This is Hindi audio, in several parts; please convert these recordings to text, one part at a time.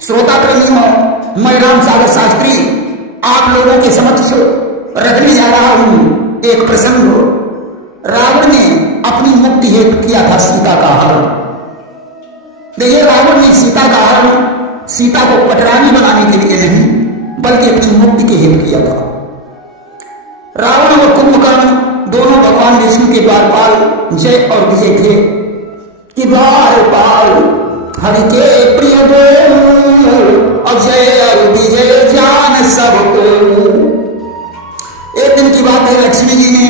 श्रोता प्रेमियों, मैं राम सागर शास्त्री आप लोगों के समक्ष रखने जा रहा हूं एक प्रसंग। रावण ने अपनी मुक्ति हेतु किया था सीता का हरण। देखिए, रावण ने सीता का हरण सीता को पटरानी बनाने के लिए नहीं बल्कि अपनी मुक्ति के हेतु किया था। रावण और कुंभकर्ण दोनों भगवान विष्णु के द्वारपाल जय और विजय थे कि द्वारपाल हरि के प्रिय अजय और विजय जान सबको। एक दिन की बात है, लक्ष्मी जी ने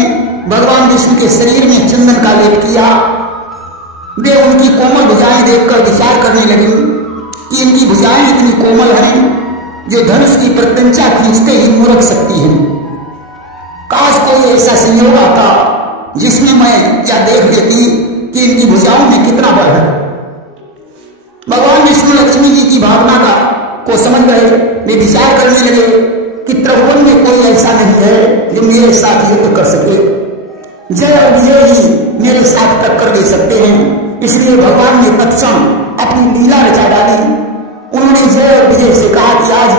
भगवान विष्णु के शरीर में चंदन का लेप किया। वे उनकी कोमल भुजाएं देखकर विचार करने लगी कि इनकी भुजाएं इतनी कोमल हैं जो धनुष की प्रत्यंचा खींचते ही मुरक सकती हैं। काश कोई ऐसा संयोग आता जिसमें मैं यह देख देती कि इनकी भुजाओं में कितना बल है। भगवान विष्णु लक्ष्मी जी की भावना को समझ गए। वे विचार करने लगे कि त्रिभुवन में कोई ऐसा नहीं है जो मेरे साथ युद्ध कर सके। जय और विजय ही मेरे साथ टक्कर दे सकते हैं। इसलिए भगवान ने तत्क्षण अपनी लीला रचा डाली। उन्होंने जय और विजय से कहा कि आज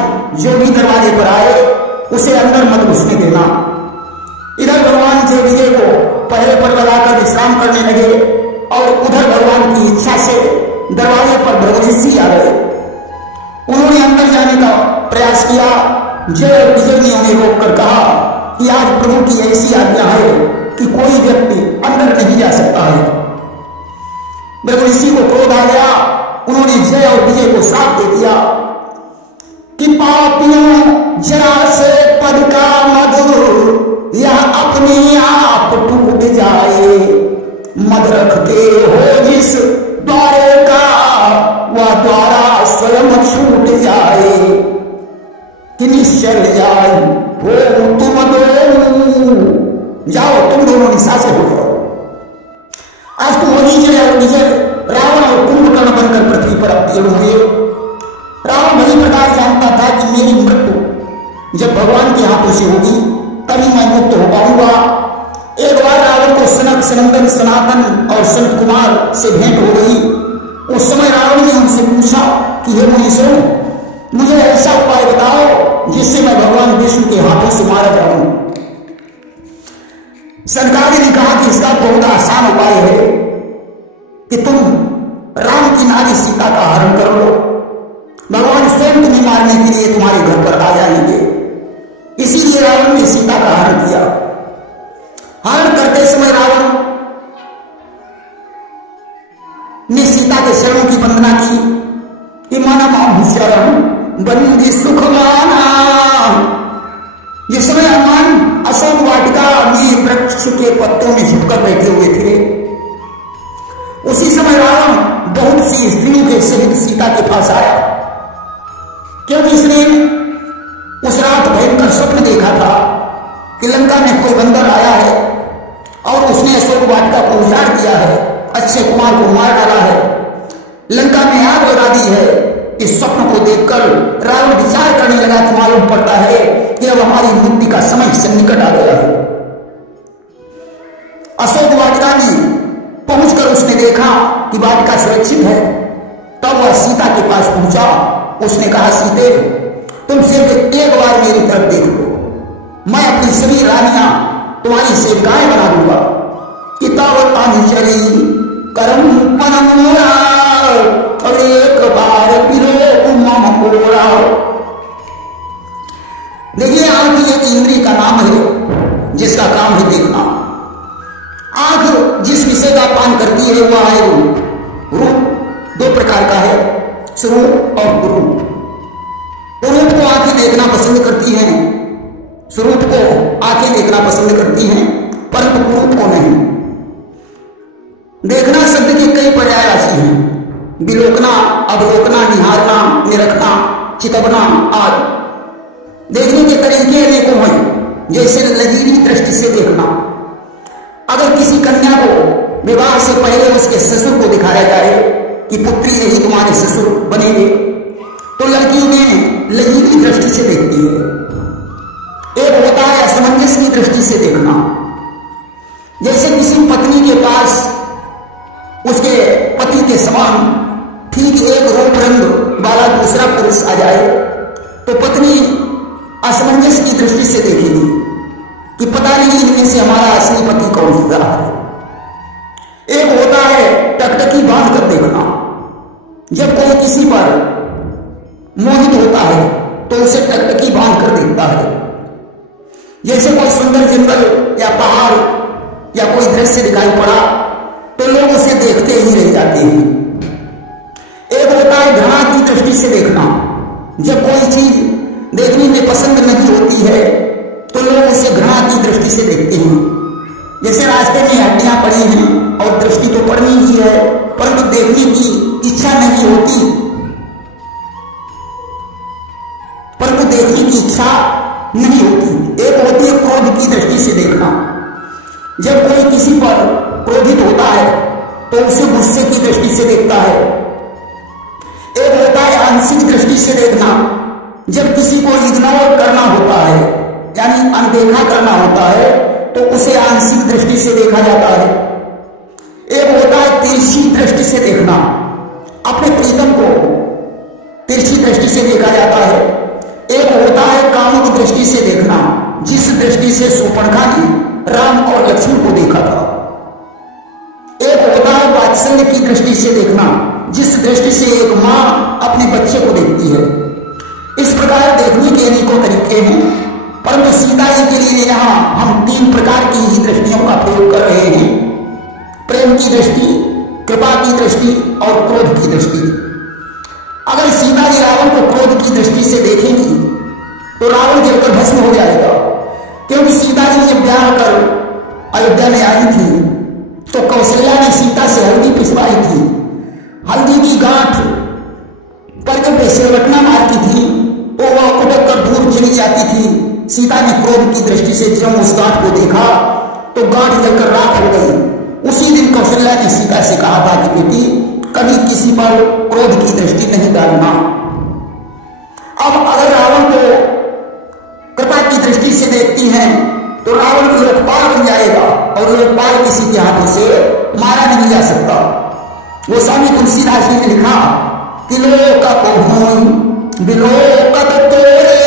जो भी दरवाजे पर आए उसे अंदर मत घुसने देना। इधर भगवान जय विजय को पहरे पर लगाकर विश्राम करने लगे और उधर भगवान की इच्छा से दरवाजे पर भृगुऋषि आ गए। उन्होंने अंदर जाने का प्रयास किया। जय और विजय ने उन्हें रोककर कहा कि आज प्रभु की ऐसी आज्ञा है कि कोई व्यक्ति अंदर नहीं जा सकता है। भृगुऋषि को क्रोध आ गया। उन्होंने जय और विजय को श्राप दे दिया कि पापियों, जरा से पद का मधु यह अपने आप टूट जाए। मद रखते हो जिस द्वारे का वह द्वारा स्वयं छूट जाए। कि निश्चल जाए हो तुम दो, जाओ तुम दोनों निशा से हो जाओ। आज तुम वही जय और विजय रावण और कुंभकर्ण बनकर पृथ्वी पर अवतीर्ण हुए। रावण बड़ी प्रकार जानता था कि मेरी मृत्यु जब भगवान के हाथों से होगी तभी मैं मुक्त हो पाऊंगा। एक बार रावण को सनक, सनंदन, सनातन और संत कुमार से भेंट हो गई। उस समय रावण ने उनसे पूछा कि हे मुनीश्वरों, मुझे ऐसा उपाय बताओ जिससे मैं भगवान विष्णु के हाथों से मारा जाऊं। सरकार ने कहा कि इसका बहुत आसान उपाय है कि तुम राम की नारी सीता का हरण कर लो। भगवान स्वयं तुम्हें मारने के लिए तुम्हारे घर पर आ जाएंगे। इसीलिए रावण ने सीता का हरण किया। हरण करते समय रावण ने सीता के चरणों की वंदना की कि माना शरण बंदी सुख माना। जिस समय हनुमान अशोक वाटिका में वृक्ष के पत्तों में झुककर बैठे हुए थे, उसी समय रावण बहुत सी स्त्रियों के सहित सीता के पास आया, क्योंकि इसने उस रात भयंकर स्वप्न देखा था कि लंका में कोई बंदर आया है और उसने अशोक वाटिका को उजाड़ दिया है, अक्षय कुमार को मार डाला है, लंका में आग लगा दी है। इस स्वप्न को देखकर रावण विचार करने लगा कि मालूम पड़ता है कि अब हमारी मुक्ति का समय सन्निकट आ गया है। अशोक वाटिका में पहुंचकर उसने देखा कि वाटिका सुरक्षित है। तब वह सीता के पास पहुंचा। उसने कहा, सीते तुम सिर्फ एक बार मेरी तरफ देख लो, मैं अपनी सभी रानियां तुम्हारी सेविकाएं बना दूंगा। किताब अनुचरी करम पनमोरा और एक बार देखिए, आंख एक इंद्रिय का नाम है जिसका काम है देखना। आंख जिस विषय का पान करती है वह है रूप। रूप दो प्रकार का है, स्वरूप और कुरूप। कुरूप को आंखें देखना पसंद करती हैं, स्वरूप को आंखें देखना पसंद करती हैं, परंतु कुरूप को नहीं। देखना शब्द के कई पर्याय राशि हैं। विलोकना, अवलोकना, निहारना, निरखना, चितवना आदि। देखने के तरीके अनेकों हैं, जैसे लजीली दृष्टि से देखना। अगर किसी कन्या को विवाह से पहले उसके ससुर को दिखाया जाए कि पुत्री से ही तुम्हारे ससुर बनेंगे, तो लड़की उन्हें लजीली दृष्टि से देखती है। एक होता है असमंजस की दृष्टि से देखना, जैसे किसी पत्नी के पास उसके पति के समान ठीक एक रूप रंग वाला दूसरा पुरुष आ जाए तो पत्नी असमंजस की दृष्टि से देखेगी कि पता नहीं इनमें से हमारा असली पति कौन हो रहा है। एक होता है टकटकी बांध कर देखना। जब कोई किसी पर मोहित होता है तो उसे टकटकी बांध कर देखता है। जैसे कोई सुंदर जंगल या पहाड़ या कोई दृश्य दिखाई पड़ा तो लोग उसे देखते ही रह जाते हैं। एक होता है घृणा की दृष्टि से देखना। जब कोई चीज देखने में पसंद नहीं होती है तो लोग उसे घृणा की दृष्टि से देखते हैं। जैसे रास्ते में हड्डियां पड़ी हैं और दृष्टि तो पड़नी ही है परंतु देखने की इच्छा नहीं होती, परंतु देखने की इच्छा नहीं होती। एक होती है क्रोध की दृष्टि से देखना। जब कोई किसी पर क्रोधित होता है तो उसे गुस्से की दृष्टि से देखता है। एक होता है आंशिक दृष्टि से देखना। जब किसी को इग्नोर करना होता है यानी अनदेखा करना होता है तो उसे आंशिक दृष्टि से देखा जाता है। एक होता है तिरछी दृष्टि से देखना। अपने प्रीतम को तिरछी दृष्टि से देखा जाता है। एक होता है कामुक दृष्टि से देखना, जिस दृष्टि से शूर्पणखा ने राम और लक्ष्मण को देखा था। एक होता है वात्सल्य की दृष्टि से देखना, जिस दृष्टि से एक मां अपने बच्चे को देखती है। इस प्रकार देखने के अनेकों तरीके हैं, परंतु सीता जी के लिए यहां हम 3 प्रकार की ही दृष्टियों का प्रयोग कर रहे हैं। प्रेम की दृष्टि, कृपा की दृष्टि और क्रोध की दृष्टि। अगर सीता जी रावण को क्रोध की दृष्टि से देखेंगी तो रावण जलकर भस्म हो जाएगा, क्योंकि सीता जी जब ब्याह कर अयोध्या में आई थी तो कौशल्या ने सीता से हल्दी पिसवाई थी। हल्दी की गांठ पर जब बेसिलवटना मारती थी तो वह उड़क कर दूर चली जाती थी। सीता ने क्रोध की दृष्टि से जब उस गांठ को देखा तो गांठ जलकर राख हो गई। उसी दिन कौशल्या ने सीता से कहा था कि बेटी कभी किसी पर क्रोध की दृष्टि नहीं डालना। अब अगर रावण को कृपा की दृष्टि से देखती हैं तो रावण लोकपाल बन जाएगा और लोकपाल किसी के हाथों से मारा नहीं जा सकता। वो स्वामी तुलसीदास जी ने लिखा कि लोक विलोकत तोरे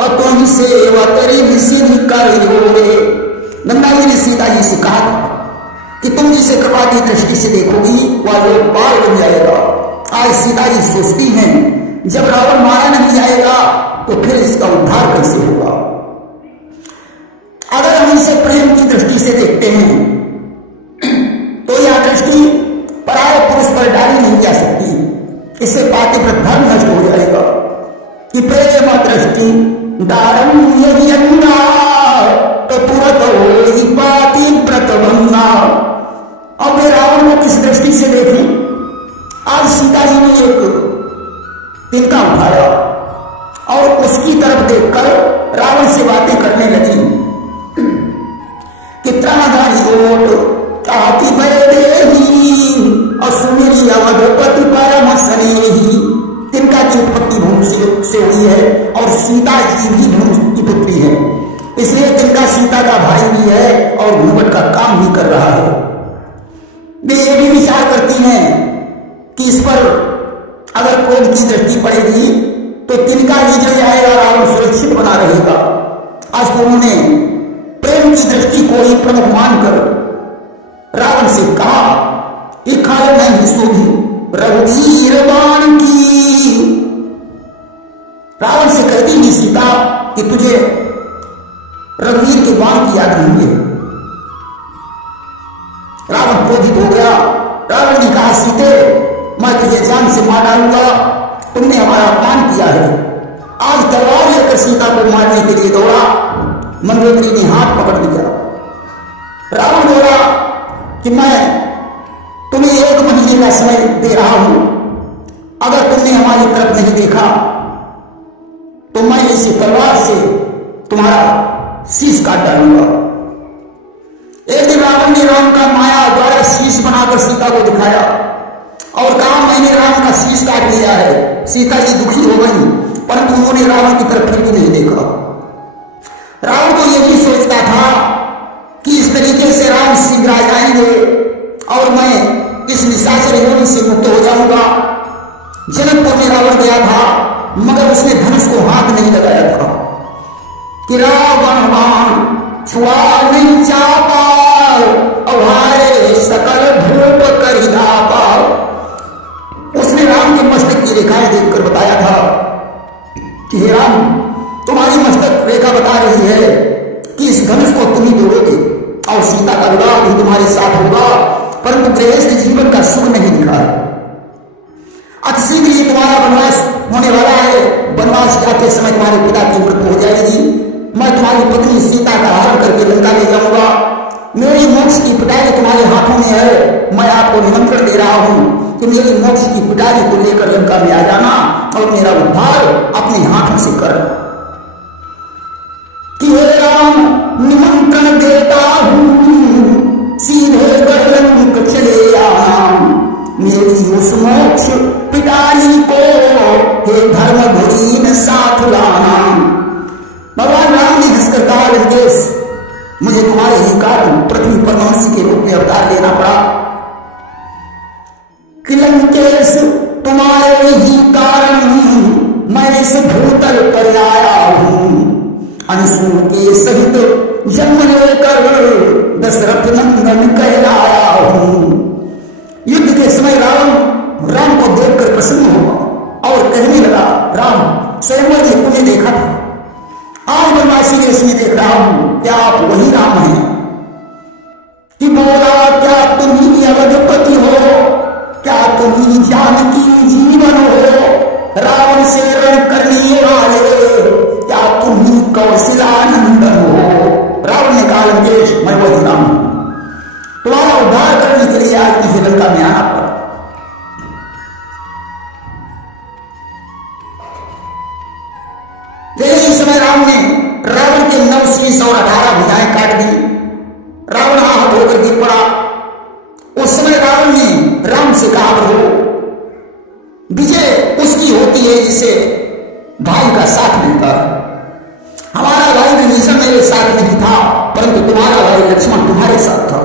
अतुम सेवक रिसिधि कर योरे। गंगा जी ने सीता जी से कहा कि तुम जिसे कृपा की दृष्टि से देखोगी वह लोकपाल बन जाएगा। आज सीता जी सोचती हैं जब रावण मारा नहीं जाएगा तो फिर इसका उद्धार कैसे होगा। अगर हम इसे प्रेम की दृष्टि से देखते हैं तो यह दृष्टि पराये पुरुष पर डाली नहीं जा सकती। इससे पातिव्रत धर्म नष्ट हो जाएगा कि प्रेम दृष्टि दारम यदि अन्ना तो तुरंत हो पातिव्रत भंगा। अब वे रावण को किस दृष्टि से देखें। आज सीता जी ने एक तिनका उठाया और उसकी तरफ देखकर रावण से बातें करने लगी कि त्राणाधारी ओट ताती बयदेही असुमेरी अवधपति परम स्नेही। तिनका की उत्पत्ति भूमि से हुई है और सीता जी भी भूमि की पुत्री है, इसलिए तिनका सीता का भाई भी है और घूंघट का काम भी कर रहा है। वे ये भी विचार करती हैं कि इस पर अगर क्रोध की दृष्टि पड़ेगी तो तिनका ही जल जाएगा, रावण सुरक्षित बना रहेगा। आज तो उन्होंने प्रेम की दृष्टि को ही प्रमुख मानकर रावण से कहा कि खाल नहीं सोधी रघुवीर बाण की। रावण से कहती थी सीता कि तुझे रघुवीर के बाण की याद नहीं है। रावण क्रोधित हो गया। रावण ने कहा सीते मैं तुझे जान से मार डालूंगा, तुमने हमारा अपमान किया है। आज तलवार लेकर सीता को मारने के लिए दौड़ा, मंदोदरी ने हाथ पकड़ लिया। रावण बोला कि मैं तुम्हें 1 महीने का समय दे रहा हूं, अगर तुमने हमारी तरफ नहीं देखा तो मैं इसी तलवार से तुम्हारा शीश काट डालूंगा। एक दिन रावण ने राम का माया द्वारा शीश बनाकर सीता को दिखाया और कहा मैंने राम का शीश काट लिया है। सीता जी दुखी हो गई, परंतु उन्होंने रावण की तरफ फिर भी नहीं देखा। रावण को यही सोचता था कि इस तरीके से राम शीघ्र आ जाएंगे और मैं इस निशाचर योनि से मुक्त हो जाऊंगा। जनकपुर में रावण गया था, मगर उसने धनुष को हाथ नहीं लगाया था कि रावण बाण छुआ नहीं चाहता, अभारे सकल धूप कर ही धापा। उसने राम के मस्तक की रेखाएं देखकर बताया था कि हे राम, तुम्हारी मस्तक रेखा बता रही है कि इस धनुष को तुम ही तोड़ोगे और सीता का विवाह भी तुम्हारे साथ होगा, परंतु गृहस्थ जीवन का सुख नहीं दिखा है। अतिशीघ्र ही तुम्हारा वनवास होने वाला है। वनवास जाते समय तुम्हारे पिता की मृत्यु हो जाएगी। मैं तुम्हारी पत्नी सीता का हरण करके लंका ले जाऊंगा। मेरी मोक्ष की पिटारी तुम्हारे हाथों में है। मैं आपको निमंत्रण दे रहा हूं कि मेरी मोक्ष की पिटारी को लेकर लंका में आ जाना और मेरा उद्धार अपने हाथों से करना। कि हे राम, निमंत्रण देता हूं, सीधे गढ़लंक चले आना। मेरी उस मोक्ष पिटारी को हे धर्म भुजीन साथ लाना। भगवान राम ने हंसकर कहा, लंकेश, मुझे तुम्हारे ही कारण पृथ्वी पर मनुष्य के रूप में अवतार लेना पड़ा। कि लंकेश, तुम्हारे ही कारण मैं इस भूतल पर आया हूं। अंशु के सहित जन्म लेकर दशरथ नंदन कहलाया हूं। युद्ध के समय राम को देखकर प्रसन्न हुआ और कहने लगा, राम, स्वयंवर ने तुम्हें देखा था, आज वनवासी वेश में देख रहा हूं, क्या आप वही राम हैं? कि बोला, क्या तुम ही अवधपति हो? क्या तुम ही जानकी जीवन हो? रावण से रण करने वाले, क्या तुम ही कौशलानंदन हो? रावण ने कहा, लंकेश, मैं वही राम हूं। तुम्हारा उद्धार करने के लिए आज मुझे लंका में आना पड़ा। यही समय राम ने रावण के 9 शीश और 18 भुजाएं काट दी। रावण आहत होकर गिर पड़ा। उस समय रावण ने राम से कहा, प्रभु, विजय उसकी होती है जिसे भाई का साथ मिलता है। हमारा भाई विभीषण मेरे साथ नहीं था, परंतु तुम्हारा भाई लक्ष्मण तुम्हारे साथ था।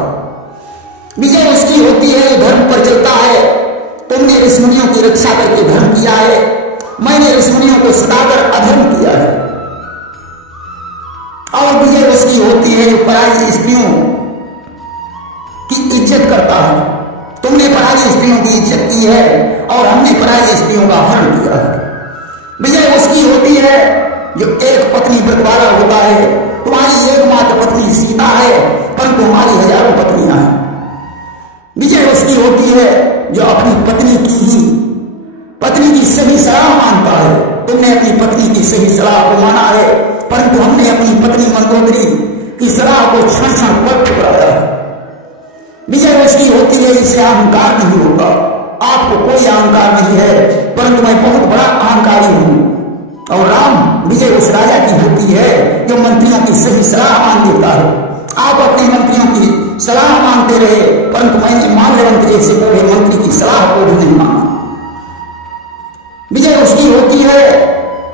विजय उसकी होती है जो धर्म पर चलता है। तुमने ऋषिमुनियों की रक्षा करके धर्म किया है, मैंने ऋषिमुनियों को सताकर अधर्म किया है। और विजय उसकी होती है जो पराई स्त्रियों की इज्जत करता है। तुमने पराई स्त्रियों की इज्जत की है और हमने पराई स्त्रियों का हरण किया है। विजय उसकी होती है जो एक पत्नी व्रत वाला होता है। तुम्हारी एकमात्र पत्नी सीता है, परंतु हमारी हजारों पत्नियां हैं। विजय उसकी होती है जो अपनी पत्नी की सही सलाह मानता है। तुमने अपनी पत्नी की सही सलाह को माना है, परंतु हमने अपनी पत्नी मंदोदरी की सलाह को क्षण क्षण पर ठुकराया है। विजय उसकी होती है जिसे अहंकार नहीं होता। आपको कोई अहंकार नहीं है, परंतु मैं बहुत बड़ा अहंकारी हूं। और राम, विजय उस राजा की होती है जो मंत्रियों की सही सलाह मान लेता है। आप अपने मंत्रियों की सलाह मानते रहे, परंतु मैंने माल्यवंत जैसे बूढ़े मंत्री की सलाह को भी नहीं माना। विजय उसकी होती है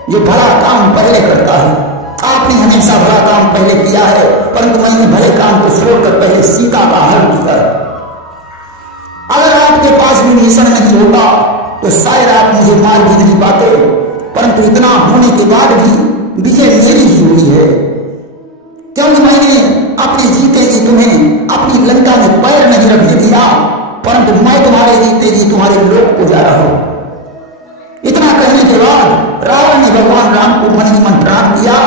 जो भला काम पहले करता है। आपने हमेशा भला काम पहले किया है, परंतु मैंने भले काम को छोड़कर पहले सीता का हरण किया है। अगर आपके पास विभीषण नहीं होता तो शायद आप मुझे मार भी नहीं पाते, परंतु इतना होने के बाद भी विजय मेरी ही हुई है, क्योंकि मैंने अपने जीते जी तुम्हें अपनी लंका में पैर नहीं रखने दिया, परंतु मैं तुम्हारे जीते जी तुम्हारे लोक को जा रहा हूं। इतना कहने के बाद रावण ने भगवान राम को मन ही मन प्रणाम किया।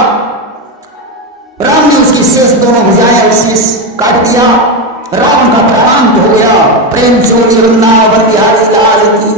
राम ने उसकी शेष दोनों भुजाएं और शीश काट दिया। रावण का प्राणांत हो गया। प्रेम से वृंदावन बिहारी लाल की